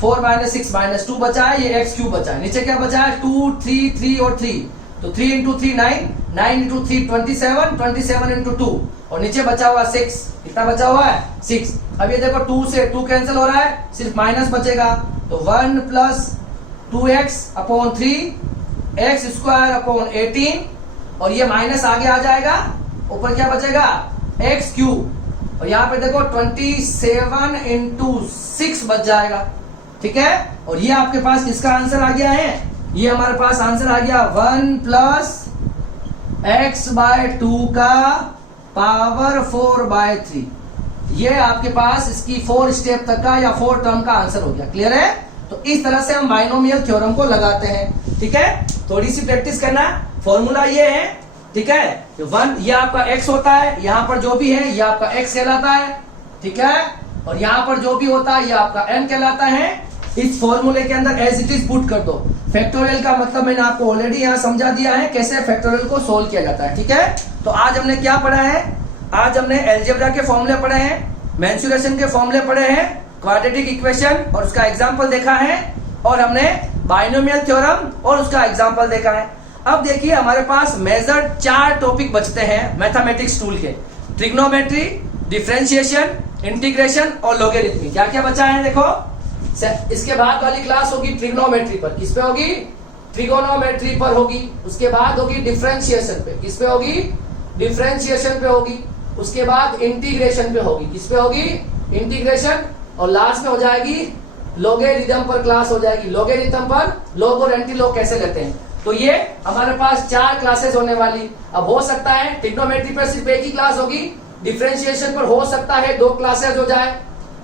4 - 6 -2 बचा है, ये x³ बचा है। नीचे क्या बचा है? 2 3 3 और 3। तो 3 × 3 9, 9 × 3 27, 27 × 2 और नीचे बचा हुआ 6। कितना बचा हुआ है? 6। अब ये देखो 2 से 2 कैंसिल हो रहा है, सिर्फ माइनस बचेगा, तो 1 plus 2x upon 3 x square upon 18 और ये माइनस आगे आ जाएगा, ऊपर क्या बचेगा एक्स क्यूब, और यहाँ पे देखो 27 इंटू 6 बच जाएगा। ठीक है, और ये आपके पास किसका आंसर आ गया है, ये हमारे पास आंसर आ गया 1 प्लस एक्स बाय 2 का पावर 4/3। ये आपके पास इसकी 4 स्टेप तक का या 4 टर्म का आंसर हो गया। क्लियर है, तो इस तरह से हम बाइनोमियल थ्योरम को लगाते हैं। ठीक है, थोड़ी सी प्रैक्टिस करना। फॉर्मूला ये है, ठीक है, 1 ये आपका x होता है, यहां पर जो भी है ये आपका x कहलाता है। ठीक है, और यहां पर जो भी होता है ये आपका n कहलाता है। इस फॉर्मूले के अंदर एज इट इज पुट कर दो। फैक्टोरियल का मतलब मैंने आपको ऑलरेडी यहां समझा दिया है कैसे फैक्टोरियल को सोल्व किया जाता है। ठीक है, तो आज हमने क्या पढ़ा है, आज हमने अलजेब्रा के फॉर्मूले पढ़े हैं, मेंसुरेशन के फॉर्मूले पढ़े हैं, क्वाड्रेटिक इक्वेशन और उसका एग्जांपल देखा है, और हमने बाइनोमियल थ्योरम और उसका एग्जांपल देखा है। अब देखिए हमारे पास मेजर 4 टॉपिक बचते हैं मैथमेटिक्स टूल के, ट्रिग्नोमेट्री, डिफरेंशिएशन, इंटीग्रेशन और लॉगरिथमिक। क्या क्या बचा है देखो, इसके बाद वाली क्लास होगी ट्रिग्नोमेट्री पर, किस पे होगी, ट्रिगोनोमेट्री पर होगी। उसके बाद होगी डिफरेंशिएशन पे, किस पे होगी, डिफरेंशिएशन पे होगी। उसके बाद इंटीग्रेशन पे होगी, किस पे होगी, इंटीग्रेशन, और लास्ट में हो जाएगी लॉगरिथम पर क्लास हो जाएगी, लॉगरिथम पर लॉग और एंटी लॉग कैसे लेते हैं। तो ये हमारे पास 4 क्लासेस होने वाली। अब हो सकता है ट्रिग्नोमेट्री पर सिर्फ एक ही क्लास होगी, डिफरेंशिएशन पर हो सकता है 2 क्लासेस हो जाए,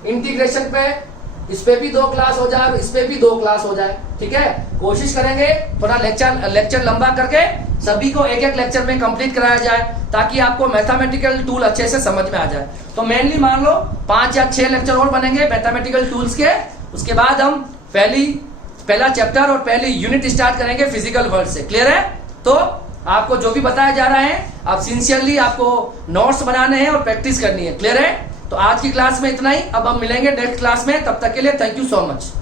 इंटीग्रेशन पे इस पे भी 2 क्लास हो जाए, इस पे भी 2 क्लास हो जाए। ठीक है, कोशिश करेंगे थोड़ा लेक्चर लंबा करके सभी को एक एक लेक्चर में कंप्लीट कराया जाए, ताकि आपको मैथमेटिकल टूल अच्छे से समझ में आ जाए। तो मेनली मान लो 5 या 6 लेक्चर और बनेंगे मैथमेटिकल टूल्स के। उसके बाद हम पहला चैप्टर और पहली यूनिट स्टार्ट करेंगे फिजिकल वर्ल्ड से। क्लियर है, तो आपको जो भी बताया जा रहा है आप सिंसियरली आपको नोट्स बनाने हैं और प्रैक्टिस करनी है। क्लियर है, तो आज की क्लास में इतना ही। अब हम मिलेंगे नेक्स्ट क्लास में, तब तक के लिए थैंक यू सो मच।